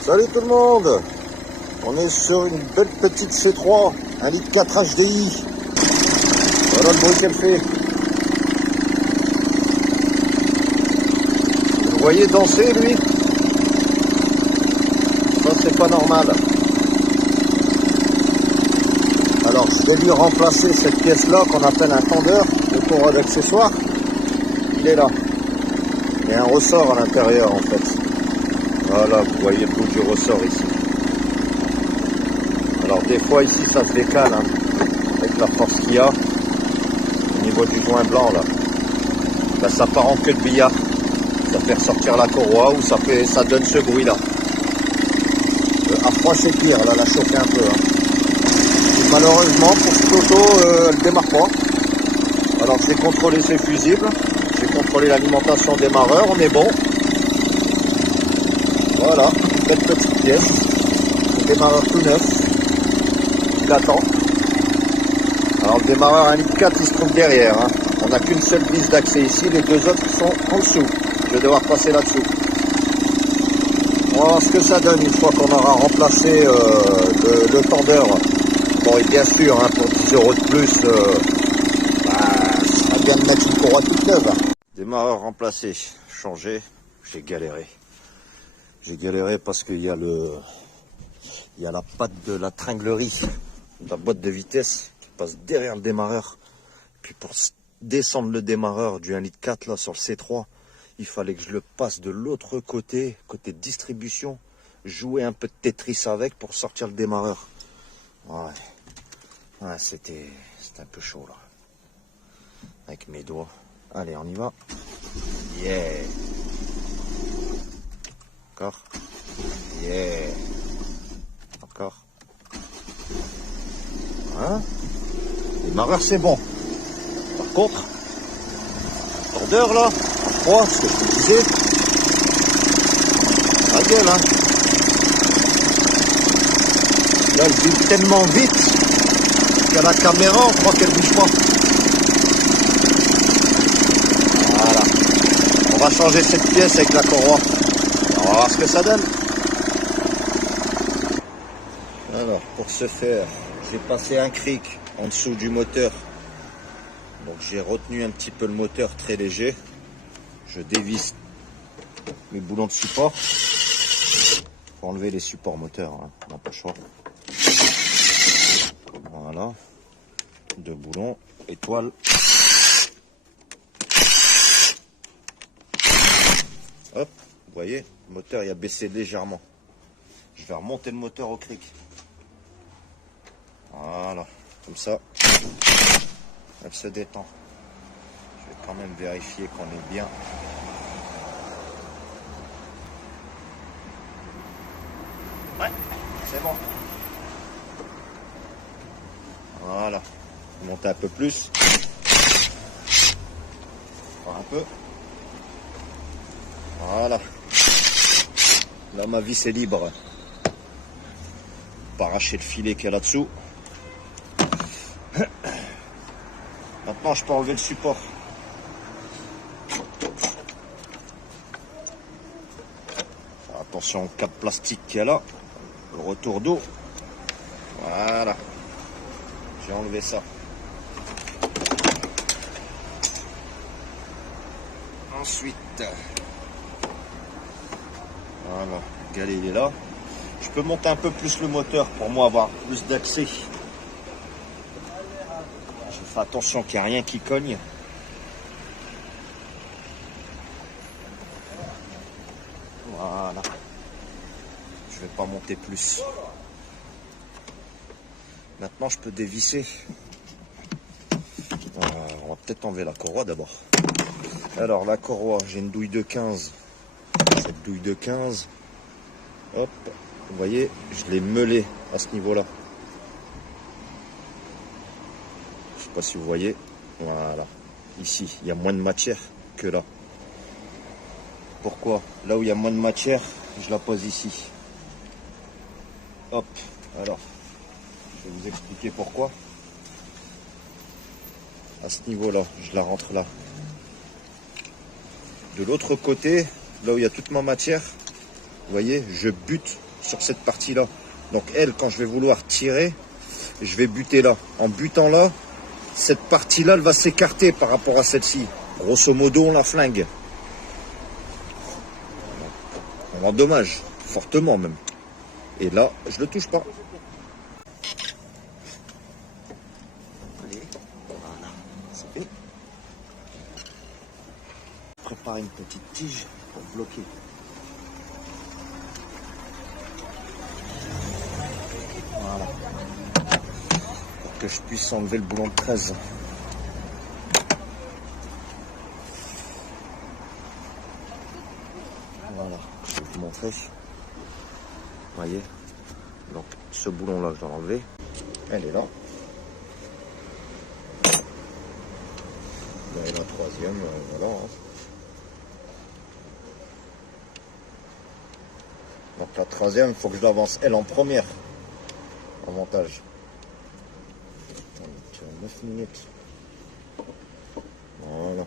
Salut tout le monde. On est sur une belle petite C3, 1,4 litre HDI. Voilà le bruit qu'elle fait. Vous le voyez danser lui? Ça c'est pas normal. Alors je vais lui remplacer cette pièce là qu'on appelle un tendeur de courroie d'accessoires. Il est là. Il y a un ressort à l'intérieur en fait. Voilà, vous voyez le bout du ressort ici. Alors des fois ici ça se décale hein, avec la force qu'il y a au niveau du joint blanc là. Ben, ça part en queue de billard. Ça fait ressortir la courroie ou ça donne ce bruit là. À froid c'est pire, là la chauffer un peu. Hein. Et malheureusement pour cette auto elle démarre pas. Alors j'ai contrôlé ses fusibles, j'ai contrôlé l'alimentation démarreur, on est bon. Voilà, une belle petite pièce. Le démarreur tout neuf. Il attend. Alors le démarreur 1,4 litre, il se trouve derrière. Hein. On n'a qu'une seule vis d'accès ici, les deux autres sont en dessous. Je vais devoir passer là-dessous. On va voir ce que ça donne une fois qu'on aura remplacé le tendeur. Bon, et bien sûr, hein, pour 10 € de plus, ça vient de mettre une courroie toute neuve. Hein. Démarreur remplacé, changé, j'ai galéré. J'ai galéré parce qu'il y a la patte de la tringlerie, de la boîte de vitesse qui passe derrière le démarreur. Puis pour descendre le démarreur du 1,4 litre là sur le C3, il fallait que je le passe de l'autre côté, côté distribution, jouer un peu de Tetris avec pour sortir le démarreur. Ouais, c'était un peu chaud là. Avec mes doigts. Allez, on y va. Yeah. Encore. Yeah. Encore. Hein? Démarreur c'est bon. Par contre, tordeur là, à froid, ce que je vous disais. La gueule hein. Là elle bouge tellement vite qu'à la caméra on croit qu'elle bouge pas. Voilà. On va changer cette pièce avec la courroie. On va voir ce que ça donne. Alors, pour ce faire, j'ai passé un cric en dessous du moteur. Donc j'ai retenu un petit peu le moteur très léger. Je dévisse mes boulons de support. Faut enlever les supports moteurs, hein. On n'a pas le choix. Voilà. 2 boulons, étoile. Hop, vous voyez, le moteur il a baissé légèrement. Je vais remonter le moteur au cric. Voilà, comme ça, elle se détend. Je vais quand même vérifier qu'on est bien. Ouais, c'est bon. Voilà, monter un peu plus. Encore un peu. Voilà. Là, ma vis est libre. Pas arracher le filet qu'il y a là-dessous. Maintenant, je peux enlever le support. Attention au câble plastique qu'il y a là. Le retour d'eau. Voilà. J'ai enlevé ça. Ensuite, voilà, le galet il est là. Je peux monter un peu plus le moteur pour moi avoir plus d'accès. Je fais attention qu'il n'y a rien qui cogne. Voilà. Je vais pas monter plus. Maintenant je peux dévisser. On va peut-être enlever la courroie d'abord. Alors la courroie, j'ai une douille de 15. Cette douille de 15. Hop. Vous voyez, je l'ai meulé à ce niveau-là. Je sais pas si vous voyez. Voilà. Ici, il y a moins de matière que là. Pourquoi? Là où il y a moins de matière, je la pose ici. Hop. Alors, je vais vous expliquer pourquoi. À ce niveau-là, je la rentre là. De l'autre côté, là où il y a toute ma matière, vous voyez, je bute sur cette partie-là. Donc elle, quand je vais vouloir tirer, je vais buter là. En butant là, cette partie-là, elle va s'écarter par rapport à celle-ci. Grosso modo, on la flingue. On l'endommage, fortement même. Et là, je le touche pas. Allez, voilà, c'est fait. Prépare une petite tige pour bloquer. Voilà. Pour que je puisse enlever le boulon de 13. Voilà, je vais vous montrer. Vous voyez, donc ce boulon là je dois l'enlever. Elle est là. Et la troisième, voilà. Donc la troisième, il faut que je l'avance elle en première. Avantage. Tu as 9 minutes. Voilà.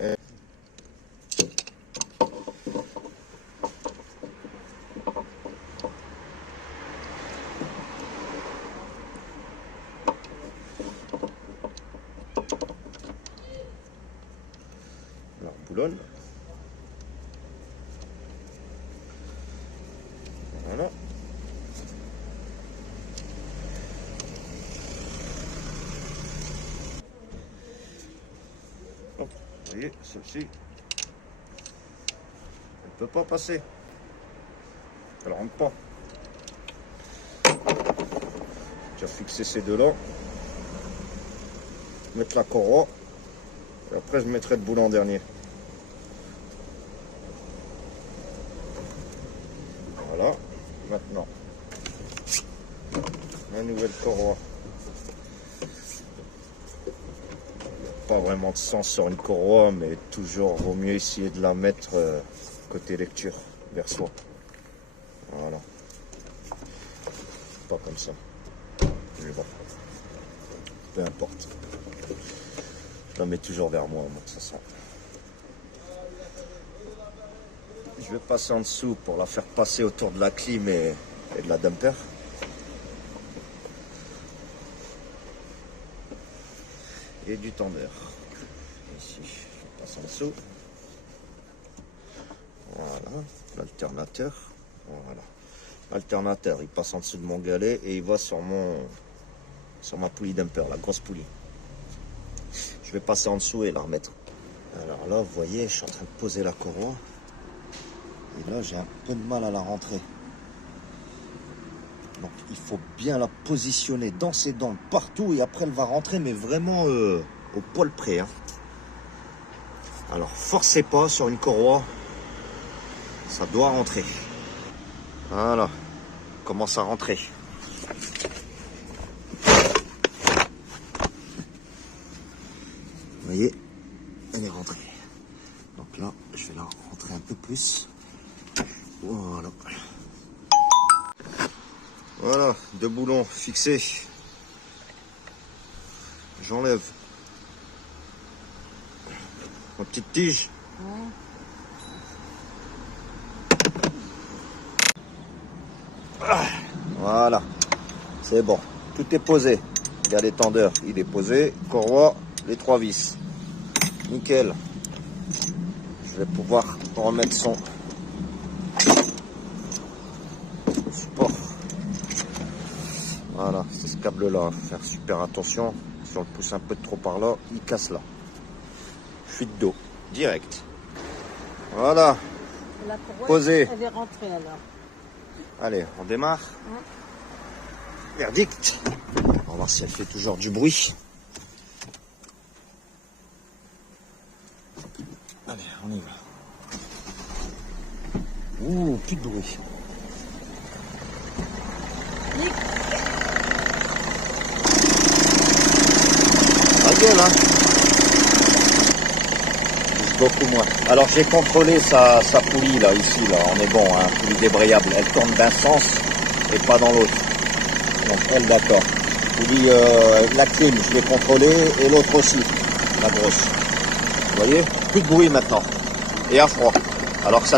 Et... alors, boulonne. Voilà. Hop, vous voyez, celle-ci, elle ne peut pas passer. Elle rentre pas. J'ai fixé ces deux-là. Mettre la courroie. Et après, je mettrai le boulon en dernier. Voilà. Maintenant, la nouvelle courroie. Pas vraiment de sens sur une courroie, mais toujours vaut mieux essayer de la mettre côté lecture, vers soi. Voilà. Pas comme ça. Mais bon. Peu importe. Je la mets toujours vers moi, de toute façon. Je vais passer en dessous pour la faire passer autour de la clim et de la dumper. Et du tendeur. Ici, je passe en dessous. Voilà, l'alternateur. Voilà. L'alternateur, il passe en dessous de mon galet et il va sur ma poulie dumper, la grosse poulie. Je vais passer en dessous et la remettre. Alors là, vous voyez, je suis en train de poser la courroie. Et là, j'ai un peu de mal à la rentrer. Donc, il faut bien la positionner dans ses dents, partout. Et après, elle va rentrer, mais vraiment au poil près. Hein. Alors, forcez pas sur une courroie. Ça doit rentrer. Voilà. Commence à rentrer. Vous voyez, elle est rentrée. Donc là, je vais la rentrer un peu plus. Voilà. Voilà, deux boulons fixés. J'enlève ma petite tige. Voilà, c'est bon. Tout est posé. Il y a les tendeurs, il est posé. Courroie, les 3 vis. Nickel. Je vais pouvoir remettre son support. Voilà, c'est ce câble-là. Faire super attention. Si on le pousse un peu trop par là, il casse là. Fuite d'eau, direct. Voilà. La courroie, Posé. elle est rentrée alors. Allez, on démarre. Verdict. On va voir si elle fait toujours du bruit. Allez, on y va. Ouh, plus de bruit. La gueule, hein. Beaucoup moins. Alors j'ai contrôlé sa poulie là, ici, là, on est bon, hein, poulie débrayable. Elle tourne d'un sens et pas dans l'autre. Donc elle, d'accord. Poulie, la clim, je l'ai contrôlée et l'autre aussi, la grosse. Vous voyez, plus de bruit maintenant. Et à froid. Alors ça